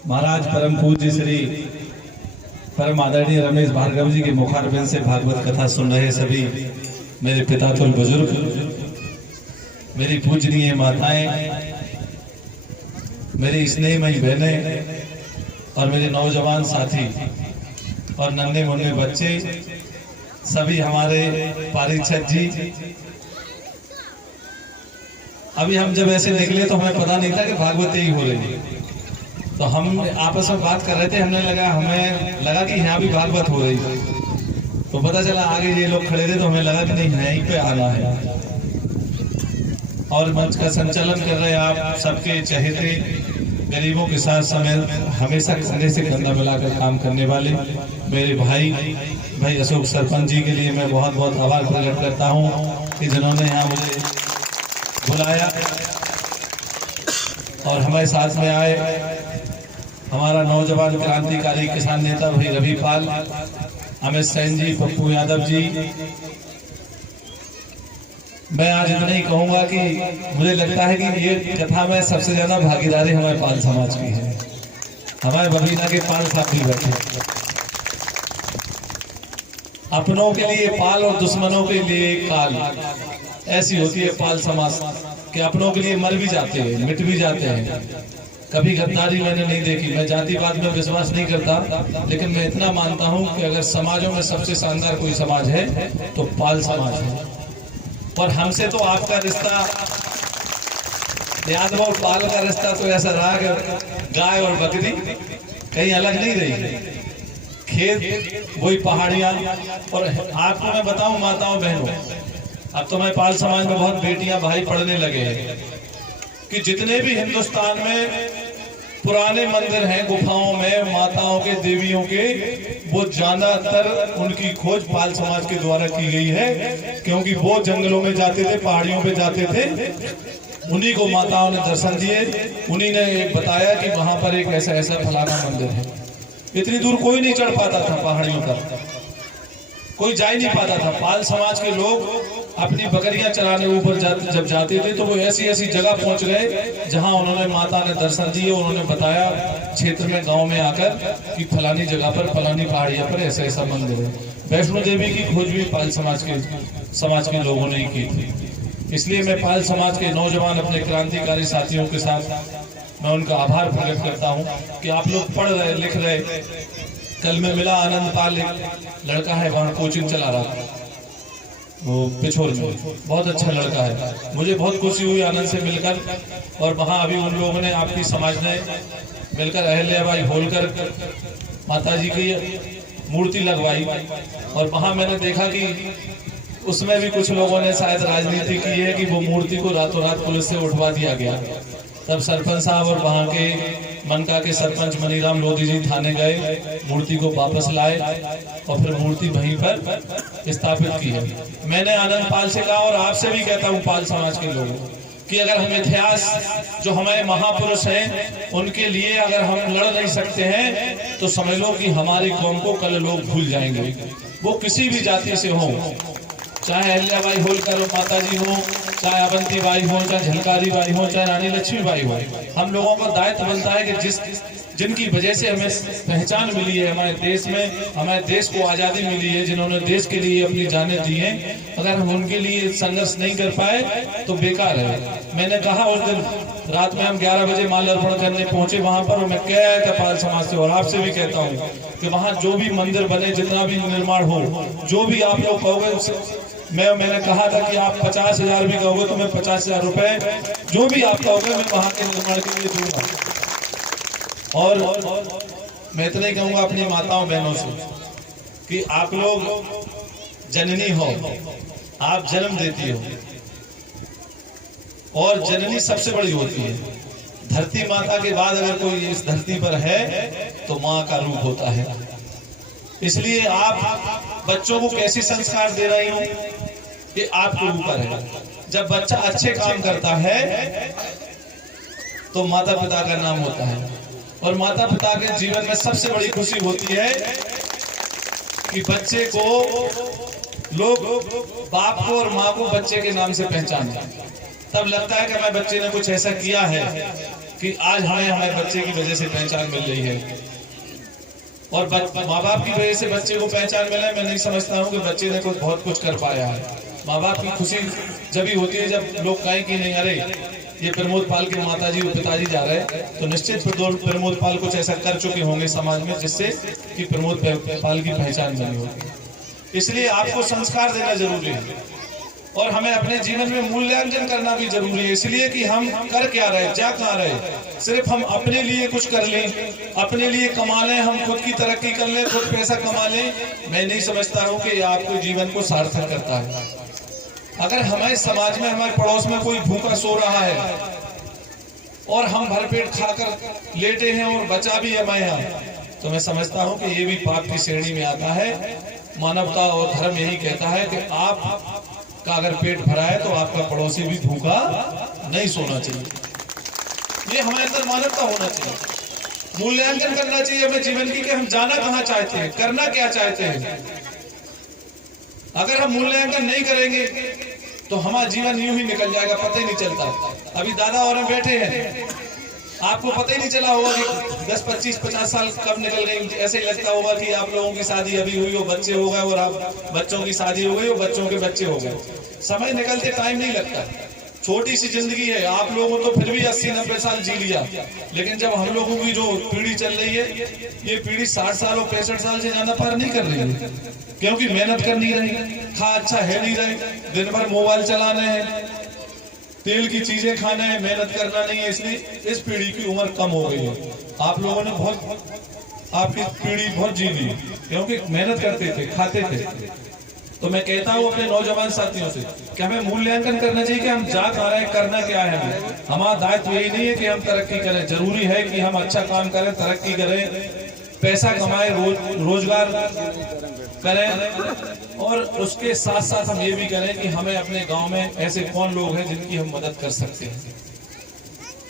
महाराज परम पूज्य श्री परम आदरणीय रमेश भार्गव जी के मुखारबिंद से भागवत कथा सुन रहे सभी मेरे पितातुल बुजुर्ग, मेरी पूजनीय माताएं, मेरी स्नेहमयी बहनें और मेरे नौजवान साथी और नन्हे मुन्ने बच्चे, सभी हमारे पारिषद जी। अभी हम जब ऐसे निकले तो हमें पता नहीं था कि भागवत ही हो रही है, तो हम आपस में बात कर रहे थे। हमें लगा कि यहाँ भी भागवत हो रही है, तो पता चला आगे ये लोग खड़े थे तो हमें लगा कि नहीं यहीं पे आना है। और मंच का संचालन कर रहे आप सबके चहेते, गरीबों के साथ समय हमेशा कंधे से कंधा मिलाकर काम करने वाले मेरे भाई अशोक सरपंच जी के लिए मैं बहुत बहुत आभार प्रकट करता हूँ कि जिन्होंने यहाँ मुझे बुलाया और हमारे साथ में आए। हमारा नौजवान क्रांतिकारी किसान नेता भाई रवि पाल, अमित सेन जी, पप्पू यादव जी। मैं आज इतना ही कहूंगा कि मुझे लगता है कि ये कथा में सबसे ज्यादा भागीदारी हमारे पाल समाज की है। हमारे बबीना के पाल साहब भी बैठे। अपनों के लिए पाल और दुश्मनों के लिए काल, ऐसी होती है पाल समाज के। अपनों के लिए मर भी जाते हैं, मिट भी जाते हैं। कभी गद्दारी मैंने नहीं देखी। मैं जातिवाद में विश्वास नहीं करता, लेकिन मैं इतना मानता हूं कि अगर समाजों में सबसे शानदार कोई समाज है तो पाल समाज है। और हमसे तो आपका रिश्ता, यादव और पाल का रिश्ता तो ऐसा रहा कि गाय और बकरी कहीं अलग नहीं रही। खेत वही पहाड़ियां। और आपको मैं बताऊं माताओं बहनों, अब तो मैं पाल समाज में बहुत बेटियां भाई पढ़ने लगे हैं कि जितने भी हिंदुस्तान में पुराने मंदिर हैं गुफाओं में माताओं के, देवियों के, वो ज्यादातर उनकी खोज पाल समाज के द्वारा की गई है। क्योंकि वो जंगलों में जाते थे, पहाड़ियों पे जाते थे, उन्हीं को माताओं ने दर्शन दिए। उन्हीं ने एक बताया कि वहां पर एक ऐसा ऐसा फलाना मंदिर है। इतनी दूर कोई नहीं चढ़ पाता था, पहाड़ियों पर कोई जा ही नहीं पाता था। पाल समाज के लोग अपनी बकरियां चराने ऊपर जब जाते थे तो वो ऐसी ऐसी जगह पहुंच गए जहां उन्होंने माता ने दर्शन दिए। उन्होंने बताया क्षेत्र में, गांव में आकर कि फलानी जगह पर, फलानी पहाड़िया पर ऐसा ऐसा मंदिर है। वैष्णो देवी की खोज भी पाल समाज के लोगों ने ही की थी। इसलिए मैं पाल समाज के नौजवान अपने क्रांतिकारी साथियों के साथ मैं उनका आभार प्रकट करता हूँ कि आप लोग पढ़ रहे, लिख रहे। कल मैं मिला आनंद पाल, लड़का है वहाँ कोचिंग चला रहा था, वो पिछोर में, बहुत अच्छा लड़का है। मुझे बहुत खुशी हुई आनंद से मिलकर। और वहाँ अभी उन लोगों ने, आपकी समाज ने मिलकर अहल्याबाई होलकर माता जी की मूर्ति लगवाई। और वहाँ मैंने देखा कि उसमें भी कुछ लोगों ने शायद राजनीति की है कि वो मूर्ति को रातों रात पुलिस से उठवा दिया गया। तब सरपंच साहब और वहाँ के मनका के सरपंच मनीराम लोधी जी थाने गए, मूर्ति को वापस लाए और फिर मूर्ति वहीं पर स्थापित की है। मैंने आनंद पाल से कहा और आपसे भी कहता हूँ पाल समाज के लोगों कि अगर हम इतिहास, जो हमारे महापुरुष हैं, उनके लिए अगर हम लड़ नहीं सकते हैं तो समझ लो कि हमारी कौम को कल लोग भूल जाएंगे। वो किसी भी जाति से हो, चाहे अहल्याबाई होलकर माता जी हो, चाहे अवंती बाई हो, चाहे झलकारी बाई हो, चाहे रानी लक्ष्मी बाई हो। हम लोगों का दायित्व बनता है कि जिनकी वजह से हमें पहचान मिली है हमारे देश में, हमारे देश को आज़ादी मिली है, जिन्होंने देश के लिए अपनी जानें दी हैं, अगर हम उनके लिए संघर्ष नहीं कर पाए तो बेकार है। मैंने कहा उस दिन रात में हम 11 बजे माल अर्पण करने पहुंचे वहां पर, और मैं कह रहा था पाल समाज से और आपसे भी कहता हूँ कि वहां जो भी मंदिर बने, जितना भी निर्माण हो, जो भी आप लोग कहोगे, मैंने कहा था कि आप 50,000 भी कहोगे तो मैं 50,000 रुपए, जो भी आप कहोगे मैं वहां के निर्माण के लिए दूंगा। और मैं इतना ही कहूंगा अपनी माताओं बहनों से कि आप लोग जननी हो, आप जन्म देती हो, और जननी सबसे बड़ी होती है। धरती माता के बाद अगर कोई इस धरती पर है तो माँ का रूप होता है। इसलिए आप बच्चों को कैसे संस्कार दे रही हो ये आपके ऊपर है। जब बच्चा अच्छे काम करता है तो माता पिता का नाम होता है, और माता पिता के जीवन में सबसे बड़ी खुशी होती है कि बच्चे को लोग, बाप को और माँ को बच्चे के नाम से पहचानते हैं। तब लगता है कि मैं बच्चे ने कुछ ऐसा किया है कि आज हमें बच्चे की वजह से पहचान मिल रही है और माँ बाप की वजह से बच्चे को पहचान मिला है। मैं नहीं समझता हूँ कि बच्चे ने बहुत कुछ कर पाया है। माँ बाप की खुशी जब ही होती है जब लोग कहें कि नहीं अरे ये प्रमोद पाल के माताजी और पिताजी जा रहे हैं, तो निश्चित प्रमोद पाल कुछ ऐसा कर चुके होंगे समाज में जिससे कि प्रमोद पाल की पहचान बनी होगी। इसलिए आपको संस्कार देना जरूरी है और हमें अपने जीवन में मूल्यांकन करना भी जरूरी है। इसलिए कि हम कर क्या रहे, जा कहाँ रहे। सिर्फ हम अपने लिए कुछ कर लें, अपने लिए कमा लें, हम खुद की तरक्की कर लें, खुद पैसा कमा लें, मैं नहीं समझता हूँ कि आपको जीवन को सार्थक करता है। अगर हमारे समाज में, हमारे पड़ोस में कोई भूखा सो रहा है और हम भरपेट खाकर लेटे हैं और बचा भी है मैं यहाँ, तो मैं समझता हूँ कि ये भी पाप की श्रेणी में आता है। मानवता और धर्म यही कहता है कि आप का अगर पेट भरा है तो आपका पड़ोसी भी भूखा नहीं सोना चाहिए। ये हमारे अंदर मानवता होना चाहिए। मूल्यांकन करना चाहिए हमें जीवन की कि हम जाना कहाँ चाहते हैं, करना क्या चाहते हैं। अगर हम मूल्यांकन नहीं करेंगे तो हमारा जीवन यूं ही निकल जाएगा, पता ही नहीं चलता। अभी दादा और हम बैठे हैं, आपको पता ही नहीं चला होगा कि 10, 25, 50 साल कब निकल गए। ऐसे ही लगता होगा कि आप लोगों की शादी अभी हुई हो, बच्चे हो गए, और आप बच्चों की शादी हो गई हो, बच्चों के बच्चे हो गए। समय निकलते टाइम नहीं लगता। छोटी सी जिंदगी है। आप लोगों तो फिर भी 80-90 साल जी लिया, लेकिन जब हम लोगों की जो पीढ़ी चल रही है, ये पीढ़ी 60 साल और 65 साल से ज्यादा पार नहीं कर रही है, क्योंकि मेहनत कर नहीं रही, खा अच्छा है नहीं रहे, दिन भर मोबाइल चलाने हैं, तेल की चीजें खाना है, मेहनत करना नहीं है। इसलिए इस पीढ़ी की उम्र कम हो गई है। आप लोगों ने आपकी पीढ़ी बहुत जी ली, क्योंकि मेहनत करते थे, खाते थे। तो मैं कहता हूँ अपने नौजवान साथियों से कि हमें मूल्यांकन करना चाहिए कि हम जा कहाँ रहे हैं, करना क्या है। हमारा दायित्व यही नहीं है कि हम तरक्की करें, जरूरी है कि हम अच्छा काम करें, तरक्की करें, पैसा कमाएं, रोजगार करें, और उसके साथ साथ हम ये भी करें कि हमें अपने गांव में ऐसे कौन लोग हैं जिनकी हम मदद कर सकते हैं।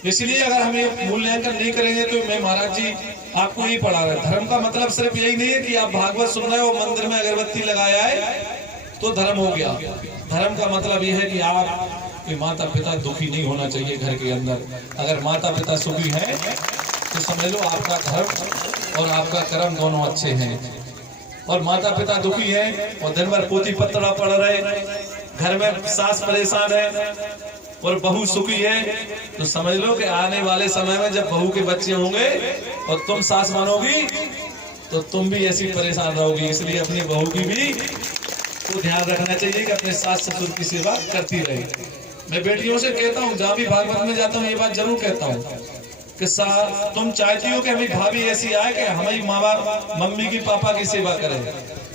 इसलिए अगर हम ये मूल्यांकन नहीं करेंगे तो मैं महाराज जी आपको यही पढ़ा रहा है। धर्म का मतलब सिर्फ यही नहीं है कि आप भागवत सुन रहे हो, मंदिर में अगरबत्ती लगाया है तो धर्म हो गया। धर्म का मतलब यह है कि आपके माता पिता दुखी नहीं होना चाहिए घर के अंदर। अगर माता पिता सुखी हैं तो समझ लो आपका धर्म और आपका कर्म दोनों अच्छे हैं। और माता पिता दुखी हैं और दिन भर पोथी पत्रा पढ़ रहे, घर में सास परेशान है और बहू सुखी है, तो समझ लो कि आने वाले समय में जब बहू के बच्चे होंगे और तुम सास बनोगी तो तुम भी ऐसी परेशान रहोगी। इसलिए अपनी बहू की भी तो ध्यान रखना चाहिए कि अपने सास ससुर की सेवा करती रहे। मैं बेटियों से कहता हूँ, जहाँ भी भागवत में जाता हूँ ये बात जरूर कहता हूँ कि तुम चाहती हो कि हमारी भाभी ऐसी आए कि हमारी माँ बाप मम्मी की पापा की सेवा करे,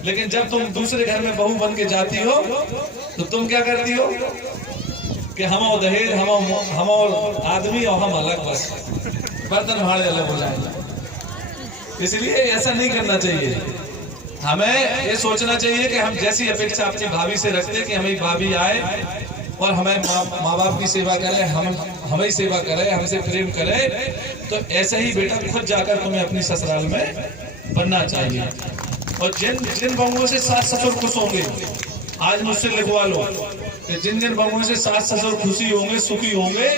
लेकिन जब तुम दूसरे घर में बहू बन के जाती हो तो तुम क्या करती हो कि हम और दहेज, हम और आदमी और हम अलग, बस बर्तन भाड़े अलग हो जाएंगे। इसलिए ऐसा नहीं करना चाहिए। हमें ये सोचना चाहिए कि हम जैसी अपेक्षा अपनी भाभी से रखते कि हमारी भाभी आए और हमें माँ बाप की सेवा करे, हमें सेवा करे, हमसे प्रेम करे, तो ऐसा ही बेटा खुद जाकर तुम्हें अपनी ससुराल में बनना चाहिए। और जिन बहुओं से सास ससुर खुश होंगे, आज मुझसे लिखवा लो कि जिन बहुओं से सास ससुर खुशी होंगे, सुखी होंगे,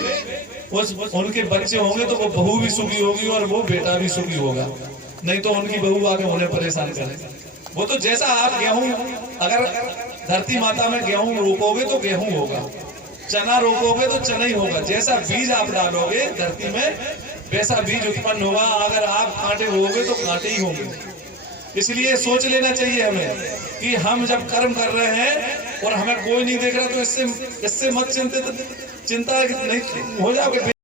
उनके बच्चे होंगे तो वो बहू भी सुखी होगी और वो बेटा भी सुखी होगा। नहीं तो उनकी बहू आके उन्हें परेशान करे। वो तो जैसा आप गेहूं, अगर धरती माता में गेहूं रोपोगे तो गेहूं होगा, चना रोपोगे तो चना ही होगा। जैसा बीज आप डालोगे धरती में वैसा बीज उत्पन्न होगा। अगर आप कांटे होगे तो कांटे ही होंगे। इसलिए सोच लेना चाहिए हमें कि हम जब कर्म कर रहे हैं और हमें कोई नहीं देख रहा तो इससे मत चिंता नहीं हो जाओगे।